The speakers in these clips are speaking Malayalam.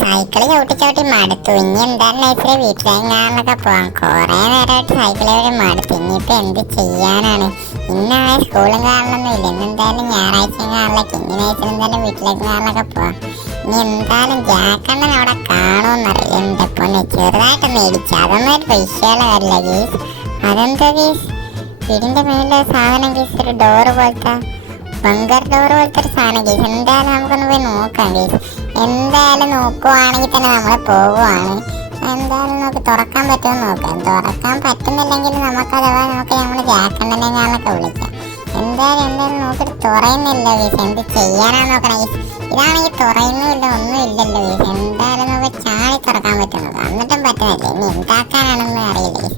സൈക്കിള് ചവിട്ടി ചവിട്ടി മടുത്തു. ഇനി എന്തായാലും നൈസിലെ വീട്ടിലെങ്ങാനൊക്കെ പോവാം. കുറെ നേരമായിട്ട് സൈക്കിള് ചവിട്ടി മടുത്തു. ഇനിയിപ്പോ എന്ത് ചെയ്യാനാണ്? ഇന്നാണ് സ്കൂളും കാണലൊന്നും ഇല്ല. ഇന്നെന്തായാലും ഞായറാഴ്ചയും കാണില്ല. ഇനി നൈസിൽ എന്തായാലും വീട്ടിലേക്ക് കാണലൊക്കെ പോവാം. ഇനി എന്തായാലും ജാക്കണ്ണൻ അവിടെ കാണുമെന്നറിയില്ല. എന്റെ പൊന്നെ ചെറുതായിട്ടൊന്ന് ഇടിച്ചു. അതൊന്നും ഒരു വിഷയമുള്ള കാര്യമില്ല ഗീസ്. അതെന്താ ഗീസ്? വീടിന്റെ മേലെ സാധനം ഗീസ്, ഒരു ഡോറ് പോലത്തെ ബങ്കർ ഡോർ പോലത്തെ ഒരു സാധനം ഗീസ്. എന്തായാലും നമുക്കൊന്ന് പോയി നോക്കാം ഗീസ്. എന്തായാലും നോക്കുവാണെങ്കിൽ തന്നെ നമ്മൾ പോവുകയാണ്. എന്തായാലും നമുക്ക് തുറക്കാൻ പറ്റുമെന്ന് നോക്കാം. തുറക്കാൻ പറ്റുന്നില്ലെങ്കിൽ നമുക്ക് അഥവാ നമുക്ക് നമ്മൾ ജാക്കണ്ണനെ ഞാനൊക്കെ വിളിക്കാം. എന്തായാലും നോക്കിയിട്ട് തുറയുന്നില്ല ഗീസ്. എന്ത് ചെയ്യാനാണ് നോക്കണം ഗീസ്. ഇതാണെങ്കിൽ തുറയുന്നുമില്ല, ഒന്നും ഇല്ലല്ലോ ഗീസ്. എന്തായാലും നമുക്ക് ചാടി തുറക്കാൻ പറ്റും നോക്കാം. എന്നിട്ടും പറ്റുന്നില്ല. ഇനി എന്താക്കാനാണെന്ന് അറിയില്ല ഗീസ്.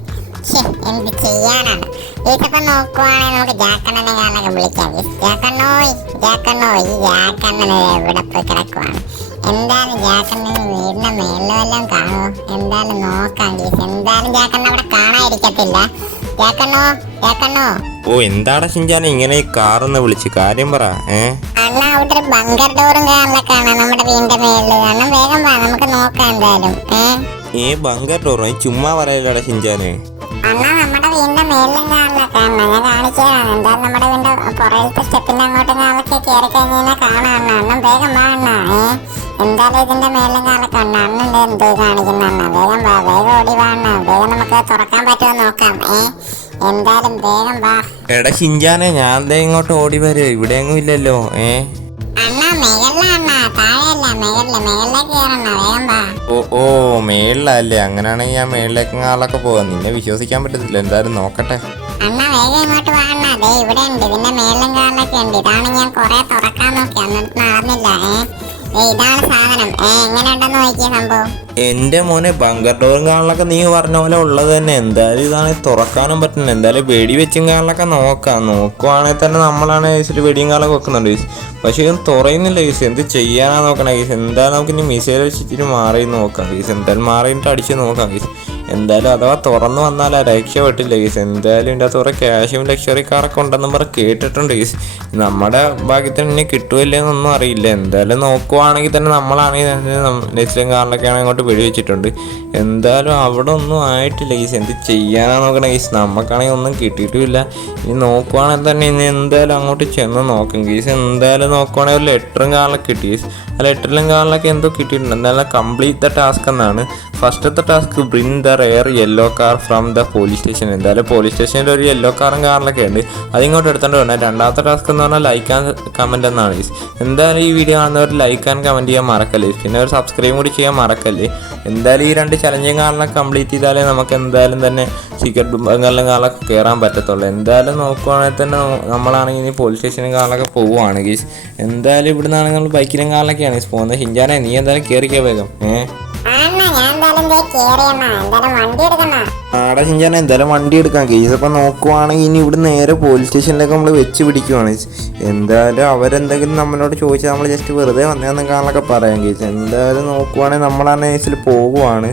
എന്ത് ചെയ്യാനാണ് ഗീസപ്പം നോക്കുവാണെങ്കിൽ നമുക്ക് ജാക്കണ്ണനെ ഞാനൊക്കെ വിളിക്കാം ഗീസ്. ജാക്കണ്ണോയ് ജാക്കണ്ണോയ്, ഈ ജാക്കണ്ണൻ എവിടെ പോയി കിടക്കുവാണ്? എന്തായാലും ജാക്കണ്ണന് വീടിന്റെ മേളിൽ വല്ലതും കാണുമോ? എന്തായാലും നോക്കാം ഗീസ്. എന്തായാലും ജാക്കണ്ണ അവിടെ കാണാതിരിക്കത്തില്ല. ജാക്കണ്ണോ ജാക്കണ്ണോ. ഓ എന്താടാ ഷിൻചാനെ ഇങ്ങനെ ഈ കാറൊന്ന് വിളിച്ച് കാര്യം പറ. അണ്ണാ അവിടെ ഒരു ബങ്കർ ഡോറും കാണലൊക്കെ ആണ് നമ്മുടെ വീടിന്റെ മേളിൽ. അണ്ണൻ വേഗം വാ, നമുക്ക് നോക്കാം എന്തായാലും. ബങ്കർ ഡോറോ? ചുമ്മാ പറയലടാ ഷിൻചാനെ. അണ്ണാ നമ്മുടെ വീടിന്റെ മേളിലും കാണലൊക്കെ ആണ്. ഞാൻ കാണിച്ചു തരാം. എന്തായാലും നമ്മുടെ വീടിന്റെ പുറകിലത്തെ സ്റ്റെപ്പിന്റെ അങ്ങോട്ടും കാണലൊക്കെ കയറി കഴിഞ്ഞാൽ കാണാം. അണ്ണൻ വേഗം വാ അണ്ണാ. എന്തായാലും ഇതിന്റെ മേലും കാണലൊക്കെ ഉണ്ട്. അണ്ണൻ്റെ എന്തോ കാണിക്കുന്ന അണ്ണ. വേഗം വാ, വേഗം ഓടി വാ അണ്ണാ. വേഗം നമുക്ക് തുറക്കാൻ പറ്റുമോ നോക്കാം. എന്തായാലും വേഗം വാ. എടാ ഷിൻചാനെ, ഞാൻ ഇങ്ങോട്ട് ഓടി വരും. ഇവിടെ എങ്ങും ഇല്ലല്ലോ. അണ്ണാ മേളിലാ, താഴെയല്ല, മേളിലേക്ക് കയറണ്ണ. വേഗം വാ. ഓ മേളിലല്ലേ? അങ്ങനെയാണെങ്കിൽ ഞാൻ മേളിലേക്ക് ആളൊക്കെ പോവാം. നിന്നെ വിശ്വസിക്കാൻ പറ്റത്തില്ല. എന്തായാലും നോക്കട്ടെ. അണ്ണാ വേഗം ഇങ്ങോട്ട് വാ അണ്ണാ. ദേ ഇവിടെ ഉണ്ട്, ഇതിന്റെ മേളിലും കാണലൊക്കെ ഉണ്ട്. ഇതാണ് ഞാൻ കൊറേ തുറക്കാൻ നോക്കി, എന്നിട്ട് നടന്നില്ല. ഇതാണ് സാധനം. എങ്ങനെ ഉണ്ടെന്ന് നോക്കിയ സംഭവം. എന്റെ മോനെ, ബങ്കർ ഡോറും കാണലൊക്കെ നീ പറഞ്ഞ പോലെ ഉള്ളത് തന്നെ. എന്തായാലും ഇതാണെങ്കിൽ തുറക്കാനും പറ്റുന്നു. എന്തായാലും വെടി വെച്ചും കാണലൊക്കെ നോക്കുവാണെങ്കിൽ തന്നെ നമ്മളാണ് കേസിൽ വെടിയും കാലൊക്കെ വെക്കുന്നുണ്ട് കേസ്. പക്ഷെ ഇതൊന്നും തുറയുന്നില്ല കേസ്. എന്ത് ചെയ്യാനാ നോക്കണേ കേസ്. എന്തായാലും നമുക്ക് ഇനി മിസൈൽ വെച്ചിട്ട് മാറി നോക്കാം കേസ്. എന്തായാലും മാറിയിട്ട് അടിച്ച് നോക്കാം കേസ്. എന്തായാലും അഥവാ തുറന്നു വന്നാൽ രക്ഷപ്പെട്ടില്ല കേസ്. എന്തായാലും ഇതിൻ്റെ അകത്ത് കുറേ ക്യാഷും ലക്ഷറി കാറൊക്കെ ഉണ്ടെന്നും പറഞ്ഞ് കേട്ടിട്ടുണ്ട് കേസ്. നമ്മുടെ ഭാഗ്യത്തിന് ഇനി കിട്ടുമല്ലേന്നൊന്നും അറിയില്ല. എന്തായാലും നോക്കുവാണെങ്കിൽ തന്നെ നമ്മളാണെങ്കിൽ നെസ്ലിം കാറിലൊക്കെയാണ് അങ്ങോട്ട് വെടിവെച്ചിട്ടുണ്ട്. എന്തായാലും അവിടെ ഒന്നും ആയിട്ടില്ല കേസ്. എന്ത് ചെയ്യാനാ നോക്കണേ കേസ്. നമുക്കാണെങ്കിൽ ഒന്നും കിട്ടിയിട്ടുമില്ല. ഇനി നോക്കുവാണെങ്കിൽ തന്നെ ഇനി എന്തായാലും അങ്ങോട്ട് ചെന്ന് നോക്കും കേസ്. എന്തായാലും നോക്കുവാണെങ്കിൽ ഒരു ലെറ്ററും കാറിലൊക്കെ കിട്ടി കേസ്. ആ ലെറ്ററിലും കാറിലൊക്കെ എന്തോ കിട്ടിയിട്ടുണ്ട്. എന്തായാലും കംപ്ലീറ്റ് ദ ടാസ്ക് എന്നാണ്. ഫസ്റ്റത്തെ task bring the rare yellow car from the police station. എന്തായാലും പോലീസ് സ്റ്റേഷനിൽ ഒരു യെല്ലോ കാറും കാറിലൊക്കെ ഉണ്ട്. അതിങ്ങോട്ട് എടുത്തോണ്ട് വരണം. രണ്ടാമത്തെ ടാസ്ക് എന്ന് പറഞ്ഞാൽ ലൈക്ക് ആൻഡ് കമൻറ്റ് എന്നാണ് ഗൈസ്. എന്തായാലും ഈ വീഡിയോ കാണുന്നവർ ലൈക്ക് ആൻഡ് കമൻറ്റ് ചെയ്യാൻ മറക്കല്ലേ. പിന്നെ ഒരു സബ്സ്ക്രൈബ് കൂടി ചെയ്യാൻ മറക്കല്ലേ. എന്തായാലും ഈ രണ്ട് ചലഞ്ചിങ് കാറിലൊക്കെ കംപ്ലീറ്റ് ചെയ്താലേ നമുക്ക് എന്തായാലും തന്നെ സീക്രട്ട് ബംഗാളിലും കാറിലൊക്കെ കയറാൻ പറ്റത്തുള്ളൂ. എന്തായാലും നോക്കുവാണെങ്കിൽ തന്നെ നമ്മളാണെങ്കിൽ ഇനി പോലീസ് സ്റ്റേഷനും കാറിലൊക്കെ പോവുകയാണ് ഗൈസ്. എന്തായാലും ഇവിടെ നിന്നാണെങ്കിൽ നമ്മൾ ബൈക്കിലും കാറിലൊക്കെയാണ് ഗൈസ് പോകുന്നത്. ഷിൻചാനെ നീ എന്തായാലും കയറിക്കോ വേഗം. ആടാ ഷിൻചാനെ, എന്തായാലും വണ്ടി എടുക്കാം കേസ്. അപ്പം നോക്കുവാണെങ്കിൽ ഇനി ഇവിടെ നേരെ പോലീസ് സ്റ്റേഷനിലേക്ക് നമ്മൾ വെച്ച് പിടിക്കുവാണ്. എന്തായാലും അവരെന്തെങ്കിലും നമ്മളോട് ചോദിച്ചാൽ നമ്മൾ ജസ്റ്റ് വെറുതെ വന്നതെന്ന് കാണാനൊക്കെ പറയാം കേസ്. എന്തായാലും നോക്കുവാണെങ്കിൽ നമ്മളാണ് കേസിൽ പോകുവാണ്.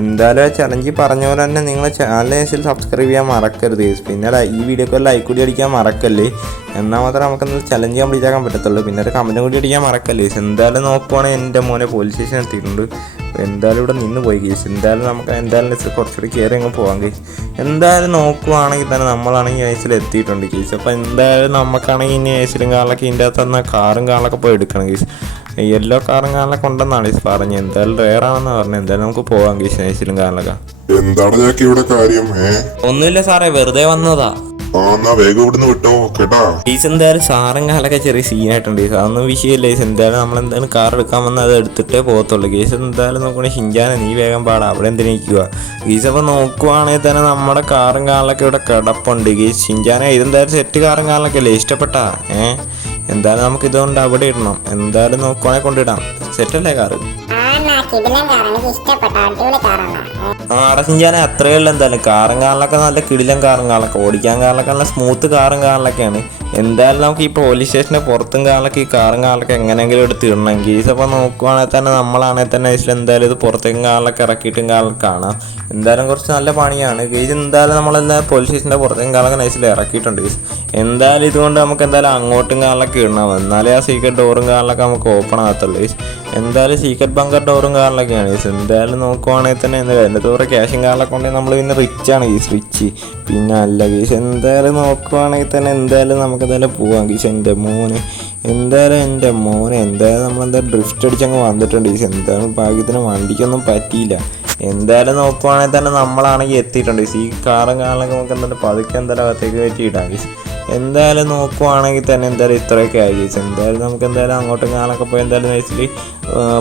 എന്തായാലും ആ ചലഞ്ച് പറഞ്ഞ പോലെ തന്നെ നിങ്ങൾ ചാനൽ കേസിൽ സബ്സ്ക്രൈബ് ചെയ്യാൻ മറക്കരുത് കേസ്. പിന്നെ ഈ വീഡിയോക്ക് ഒരു ലൈക്ക് കൂടി അടിക്കാൻ മറക്കല്ലേ. എന്നാൽ മാത്രമേ നമുക്കൊന്ന് ചലഞ്ച് കംപ്ലീറ്റ് ആക്കാൻ പറ്റത്തുള്ളൂ. പിന്നെ ഒരു കമൻറ്റും കൂടി അടിക്കാൻ മറക്കല്ലേ കേസ്. എന്തായാലും നോക്കുവാണെങ്കിൽ എൻ്റെ മോനെ പോലീസ് സ്റ്റേഷൻ എത്തിയിട്ടുണ്ട്. എന്തായാലും ഇവിടെ നിന്ന് പോയി കേസ്. എന്തായാലും നമുക്ക് എന്തായാലും കുറച്ചുകൂടി കയറി അങ്ങ് പോകാം കേസ്. എന്തായാലും നോക്കുവാണെങ്കിൽ തന്നെ നമ്മളാണെങ്കിൽ കേസിൽ എത്തിയിട്ടുണ്ട് കേസ്. അപ്പോൾ എന്തായാലും നമുക്കാണെങ്കിൽ ഇനി കേസിലും കാറിലൊക്കെ ഇതിൻ്റെ അകത്ത് തന്നെ കാറും കാറിലൊക്കെ പോയി എടുക്കണം കേസ്. യെല്ലോ കാറും കാറിലൊക്കെ ഉണ്ടെന്നാണ് കേസ് പറഞ്ഞത്. എന്തായാലും റെയറാണെന്ന് പറഞ്ഞത്. എന്തായാലും നമുക്ക് പോകാം കേസ് കേസിലും കാറിലൊക്കെ. എന്താണ് ഇവിടെ കാര്യം? ഒന്നുമില്ല സാറേ, വെറുതെ വന്നതാ. വേഗം ഇവിടുന്ന് വിട്ടോ കേട്ടാ. ഈസ് എന്തായാലും സാറും കാലൊക്കെ ചെറിയ സീനായിട്ടുണ്ട്. അതൊന്നും വിഷയമില്ല കേസ്. എന്തായാലും നമ്മളെന്തായാലും കാർ എടുക്കാൻ വന്നാൽ അത് എടുത്തിട്ടേ പോകത്തുള്ളൂ കേസ്. എന്തായാലും നോക്കണേ ഷിൻചാനെ, നീ വേഗം പാടാ. അവിടെ എന്തിനിക്കുക കേസ്. അപ്പോൾ നോക്കുവാണെങ്കിൽ തന്നെ നമ്മുടെ കാറും കാറിലൊക്കെ ഇവിടെ കിടപ്പുണ്ട് കേസ്. ഷിൻചാനെ ഇതെന്തായാലും സെറ്റ് കാറും കാറിലൊക്കെ അല്ലേ ഇഷ്ടപ്പെട്ടാ? എന്തായാലും നമുക്ക് ഇതുകൊണ്ട് അവിടെ ഇടണം. എന്തായാലും നോക്കുവാണെങ്കിൽ കൊണ്ടിടാം. സെറ്റല്ലേ കാറ്? ആടെ ഷിൻചാനെ അത്രയേ ഉള്ളൂ. എന്തായാലും കാറും കാറിലൊക്കെ നല്ല കിടിലൻ കാറും കാറിലൊക്കെ ഓടിക്കാൻ കാറിലൊക്കെ നല്ല സ്മൂത്ത് കാറും കാറിലൊക്കെയാണ്. എന്തായാലും നമുക്ക് ഈ പോലീസ് സ്റ്റേഷൻ്റെ പുറത്തും കാലൊക്കെ ഈ കാറും കാലൊക്കെ എങ്ങനെയെങ്കിലും എടുത്ത് ഇടണം കേസ്. അപ്പോൾ നോക്കുവാണെങ്കിൽ തന്നെ നമ്മളാണെങ്കിൽ തന്നെ കേസിൽ എന്തായാലും ഇത് പുറത്തേക്കും കാലൊക്കെ ഇറക്കിയിട്ടും കാലൊക്കെ കാണാം. എന്തായാലും കുറച്ച് നല്ല പണിയാണ് കേസ്. എന്തായാലും നമ്മളെന്തായാലും പോലീസ് സ്റ്റേഷൻ്റെ പുറത്തേക്കും കാലൊക്കെ നൈസിൽ ഇറക്കിയിട്ടുണ്ട് കേസ്. എന്തായാലും ഇതുകൊണ്ട് നമുക്ക് എന്തായാലും അങ്ങോട്ടും കാലിലൊക്കെ ഇടണം, എന്നാലേ ആ സീക്രട്ട് ഡോറും കാലിലൊക്കെ നമുക്ക് ഓപ്പൺ ആകത്തുള്ളൂ കേസ്. എന്തായാലും സീക്രട്ട് ബങ്കർ ഡോറും കാലിലൊക്കെയാണ് കേസ്. എന്തായാലും നോക്കുവാണെങ്കിൽ തന്നെ എൻ്റെ തോറെ ക്യാഷും കാലിലൊക്കെ ഉണ്ടെങ്കിൽ നമ്മൾ പിന്നെ റിച്ചാണ് കേസ്, റിച്ച് പിന്നെ അല്ല കേസ്. എന്തായാലും നോക്കുവാണെങ്കിൽ തന്നെ എന്തായാലും നമുക്ക് എന്തായാലും പോവാം കേസ്. എൻ്റെ മോനെ എന്തായാലും നമ്മളെന്തായാലും ഡ്രിഫ്റ്റ് അടിച്ചങ്ങ് വന്നിട്ടുണ്ട് കേസ്. എന്തായാലും ഭാഗ്യത്തിന് വണ്ടിക്കൊന്നും പറ്റിയില്ല. എന്തായാലും നോക്കുവാണെങ്കിൽ തന്നെ നമ്മളാണെങ്കിൽ എത്തിയിട്ടുണ്ട് കേസ്. ഈ കാറും കാറിലൊക്കെ നമുക്ക് എന്തായാലും പതുക്കെ എന്തായാലും അകത്തേക്ക് കയറ്റി ഇടാം കേസ്. എന്തായാലും നോക്കുവാണെങ്കിൽ തന്നെ എന്തായാലും ഇത്രയൊക്കെ ആയി കേസ്. എന്തായാലും നമുക്ക് എന്തായാലും അങ്ങോട്ടും കാലൊക്കെ പോയി എന്തായാലും നൈസിൽ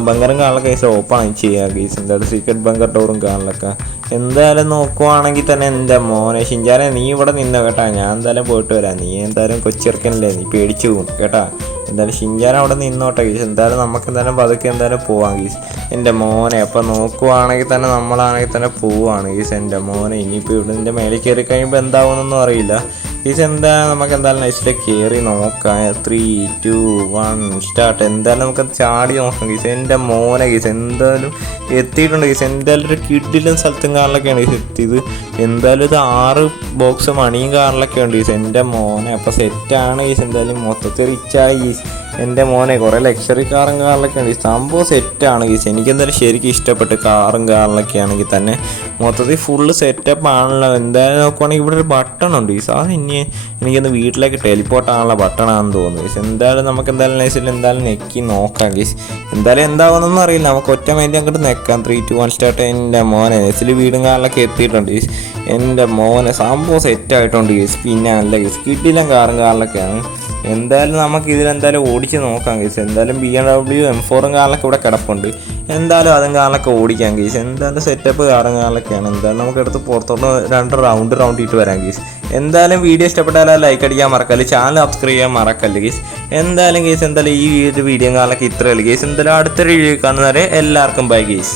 ബങ്കറും കാറിലൊക്കെ കേസ് ഓപ്പൺ ചെയ്യാം കേസ്. എന്തായാലും സീക്രട്ട് ബങ്കർ ഡോറും കാറിലൊക്കെ എന്തായാലും നോക്കുവാണെങ്കിൽ തന്നെ എൻ്റെ മോനെ ഷിൻചാനെ നീ ഇവിടെ നിന്നോ കേട്ടാ, ഞാൻ എന്തായാലും പോയിട്ട് വരാം. നീ എന്തായാലും കൊച്ചിറക്കനല്ലേ, നീ പേടിച്ചു പോകും കേട്ടാ. എന്തായാലും ഷിൻചാൻ അവിടെ നിന്നോട്ടെ കേസ്. എന്തായാലും നമുക്ക് എന്തായാലും പതുക്കെ എന്തായാലും പോവാം കേസ് എൻ്റെ മോനെ. അപ്പം നോക്കുവാണെങ്കിൽ തന്നെ നമ്മളാണെങ്കിൽ തന്നെ പോവുകയാണ് കേസ് എൻ്റെ മോനെ. ഇനിയിപ്പോൾ ഇവിടെ എൻ്റെ മേളിൽ കയറി കഴിയുമ്പോൾ എന്താവുമെന്നൊന്നും അറിയില്ല കേസ്. എന്തായാലും നമുക്ക് എന്തായാലും നൈസിലേക്ക് കയറി നോക്കാം. 3, 2, 1 സ്റ്റാർട്ട്. എന്തായാലും നമുക്ക് ചാടി നോക്കാം കേസ് എൻ്റെ മോനെ കേസ്. എന്തായാലും എത്തിയിട്ടുണ്ട് കേസ്. എന്തായാലും ഒരു കിഡിലും സ്ഥലത്തും കാറിലൊക്കെയാണ് കേസ് എത്തിയത്. എന്തായാലും ഇത് 6 ബോക്സ് മണിയും കാറിലൊക്കെ ഉണ്ട് കേസ് എൻ്റെ മോനെ. അപ്പോൾ സെറ്റാണ് കേസ്. എന്തായാലും മൊത്തത്തിൽ റിച്ചായി കേസ് എൻ്റെ മോനെ. കുറേ ലക്ഷറി കാറും കാറിലൊക്കെ ഉണ്ട് കേസ്. സംഭവം സെറ്റാണ് കേസ്. എനിക്കെന്തായാലും ശരിക്കും ഇഷ്ടപ്പെട്ട് കാറും കാറിലൊക്കെ ആണെങ്കിൽ തന്നെ മൊത്തത്തിൽ ഫുള്ള് സെറ്റപ്പ് ആണല്ലോ. എന്തായാലും നോക്കുവാണെങ്കിൽ ഇവിടെ ഒരു ബട്ടൺ ഉണ്ട് കേസ്. അത് എനിക്കൊന്ന് വീട്ടിലേക്ക് ടെലിപ്പോർട്ട് ആണുള്ള ബട്ടണാണെന്ന് തോന്നുന്നു കേസ്. എന്തായാലും നമുക്ക് എന്തായാലും നൈസിൽ എന്തായാലും നെക്കി നോക്കാം കേസ്. എന്തായാലും എന്താവുന്നൊന്നും അറിയില്ല, നമുക്ക് ഒറ്റ മൈൻഡ് അങ്ങോട്ട് നിൽക്കാം. 3, 2, 1 സ്റ്റാർട്ട്. എൻ്റെ മോനെ നൈസിൽ വീടും കാറിലൊക്കെ എത്തിയിട്ടുണ്ട് കേസ് എൻ്റെ മോനെ. സംഭവം സെറ്റായിട്ടുണ്ട് കേസ്. പിന്നെ അല്ല കേസ് കിട്ടില്ല കാറും കാറിലൊക്കെയാണ്. എന്തായാലും നമുക്ക് ഇതിലെന്തായാലും ഓടിച്ച് നോക്കാം കേസ്. എന്തായാലും BMW M4 കാറിലൊക്കെ ഇവിടെ കിടപ്പുണ്ട്. എന്തായാലും അതും കാറിലൊക്കെ ഓടിക്കാം കേസ്. എന്തായാലും സെറ്റപ്പ് കാറും കാറിലൊക്കെയാണ്. എന്തായാലും നമുക്ക് എടുത്ത് പുറത്തോട്ട് 2 റൗണ്ട് ഇട്ട് വരാം കേസ്. എന്തായാലും വീഡിയോ ഇഷ്ടപ്പെട്ടാൽ ലൈക്ക് അടിക്കാൻ മറക്കല്ല്, ചാനൽ സബ്സ്ക്രൈബ് ചെയ്യാൻ മറക്കല്ല് കേസ്. എന്തായാലും കേസ് എന്തായാലും ഈ വീഡിയോ കാറിലൊക്കെ ഇത്രയല്ല കേസ്. എന്തായാലും അടുത്തൊരു വീഡിയോ കാണുന്നവരെ എല്ലാവർക്കും ബൈ കേസ്.